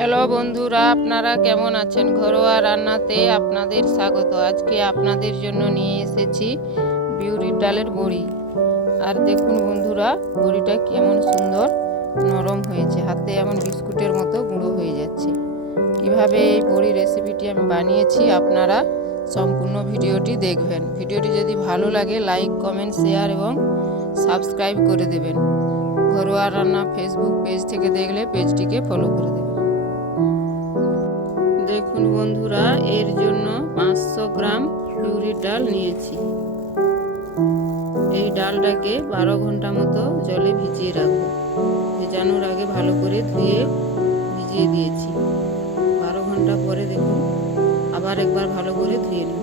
Hello বন্ধুরা, আপনারা কেমন আছেন? ঘরোয়া রান্নাতে আপনাদের স্বাগত। আজকে আপনাদের জন্য নিয়ে এসেছি বিউলির ডালের বড়ি। আর দেখুন বন্ধুরা, বড়িটা কেমন সুন্দর নরম হয়েছে, হাতে এমন বিস্কুটের মতো গুঁড়ো হয়ে যাচ্ছে। কিভাবে এই বড়ি রেসিপিটি আমি বানিয়েছি আপনারা সম্পূর্ণ ভিডিওটি দেখবেন। ভিডিওটি যদি ভালো লাগে লাইক, কমেন্ট, শেয়ার এবং সাবস্ক্রাইব করে দেবেন। ঘরোয়া রান্না ফেসবুক পেজ থেকে দেখলে পেজটিকে ফলো করে দেবেন। দেখুন বন্ধুরা, এর জন্য 500 গ্রাম বিউলির ডাল নিয়েছি। এই ডালটাকে 12 ঘন্টা মতো জলে ভিজিয়ে রাখবো। ভেজানোর আগে ভালো করে ধুয়ে ভিজিয়ে দিয়েছি। 12 ঘন্টা পরে দেখুন আবার একবার ভালো করে ধুয়ে নেব।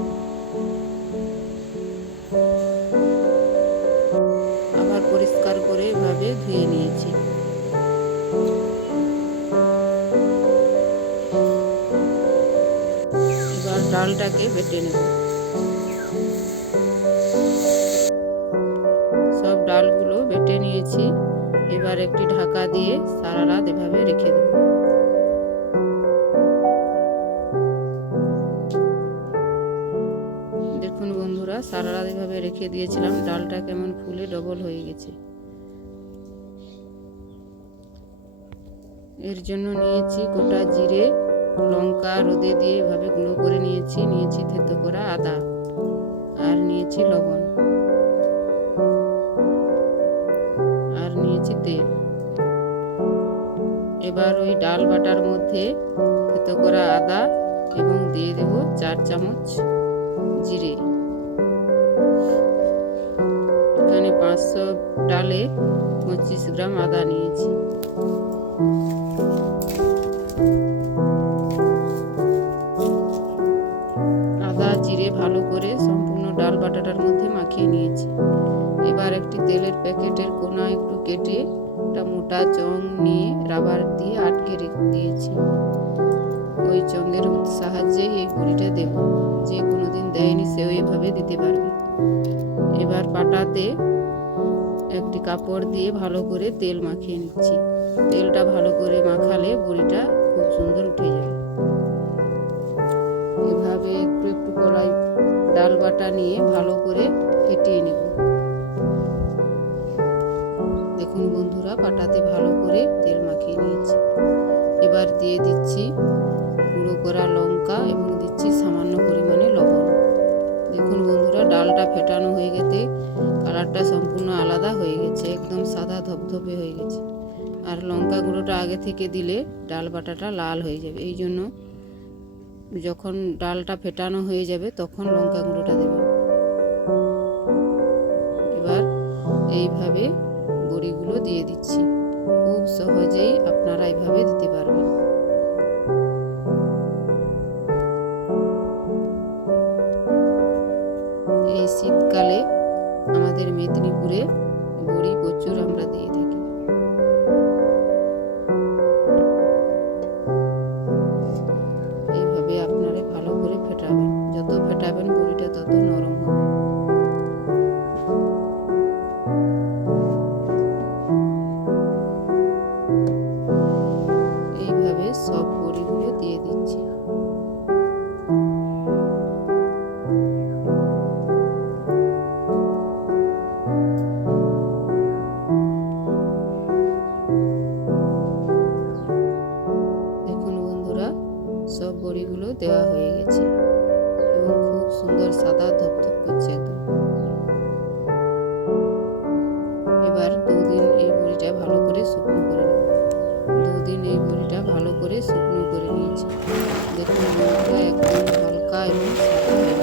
আবার পরিষ্কার করে এভাবে ধুয়ে নিয়েছি। এবার ডালটাকে বেটে নেব। সব ডালগুলো বেটে নিয়েছি। এবার একটি ঢাকা দিয়ে সারা রাত এভাবে রেখে দেব। দেখুন বন্ধুরা, সারা রাত এভাবে রেখে দিয়েছিলাম। ডালটা কেমন ফুলে ডবল হয়ে গেছে। এর জন্য নিয়েছি গোটা জিরে, লঙ্কা রোদে দিয়ে এভাবে গুঁড়ো করে নিয়েছি। নিয়েছি থেতো করা আদা, আর নিয়েছি লবণ, আর নিয়েছি তেল। এবার ওই ডাল বাটার মধ্যে থেতো করা আদা এবং দিয়ে দেব 4 চামচ জিরে। এখানে 500 ডালে 25 গ্রাম আদা নিয়েছি। আদা জিরে ভালো করে সম্পূর্ণ ডাল বাটাটার মধ্যে মাখিয়ে নিয়েছি। এবার একটি তেলের প্যাকেটের কোনা একটু কেটে একটা মোটা চং নিয়ে রাবার দিয়ে আটকে রেখে দিয়েছি। ওই চঙের সাহায্যে এই বড়িটা দেব। যে কোনোদিন দেয়নি সেও এভাবে দিতে পারবে। এবার পাটাতে একটি কাপড় দিয়ে ভালো করে তেল মাখিয়ে নিচ্ছি। তেলটা ভালো করে মাখালে বড়িটা খুব সুন্দর উঠে যাবে। এভাবে একটু একটু কড়াই ডাল বাটা নিয়ে ভালো করে ফেটিয়ে নেব। দেখুন বন্ধুরা, পাটাতে ভালো করে তেল মাখিয়ে নিয়েছি। এবার দিয়ে দিচ্ছি গুঁড়ো করা লঙ্কা এবং দিচ্ছি সামান্য পরিমাণে লবণ। দেখুন বন্ধুরা, ডালটা ফেটানো হয়ে গেছে, কালারটা সম্পূর্ণ আলাদা হয়ে গেছে, একদম সাদা ধপধপে হয়ে গেছে। আর লঙ্কা গুঁড়োটা আগে থেকে দিলে ডাল বাটাটা লাল হয়ে যাবে। এই জন্য যখন ডালটা ফেটানো হয়ে যাবে তখন লঙ্কা গুঁড়োটা দেবেন। এবার এইভাবে বড়িগুলো দিয়ে দিচ্ছি। খুব সহজেই আপনারা এইভাবে দিতে পারবেন। এই শীতকালে আমাদের মেদিনীপুরে বড়ি প্রচুর আমরা দিয়ে থাকি। এইভাবে আপনারা ভালো করে ফেটাবেন। যত ফেটাবেন বড়িটা তত নরম হবে। এইভাবে সব বড়িগুলো দিয়ে দিচ্ছি। দেখুন বন্ধুরা, সব বড়িগুলো দেওয়া হয়ে গেছে এবং খুব সুন্দর সাদা ধপধপ করছে একদম। এবার 2 দিন এই বড়িটা ভালো করে শুকনো করে নেব। 2 দিন এই বড়িটা ভালো করে শুকনো করে নিয়েছি। দেখুন বন্ধুরা, একদম হালকা এবং সাদা হয়ে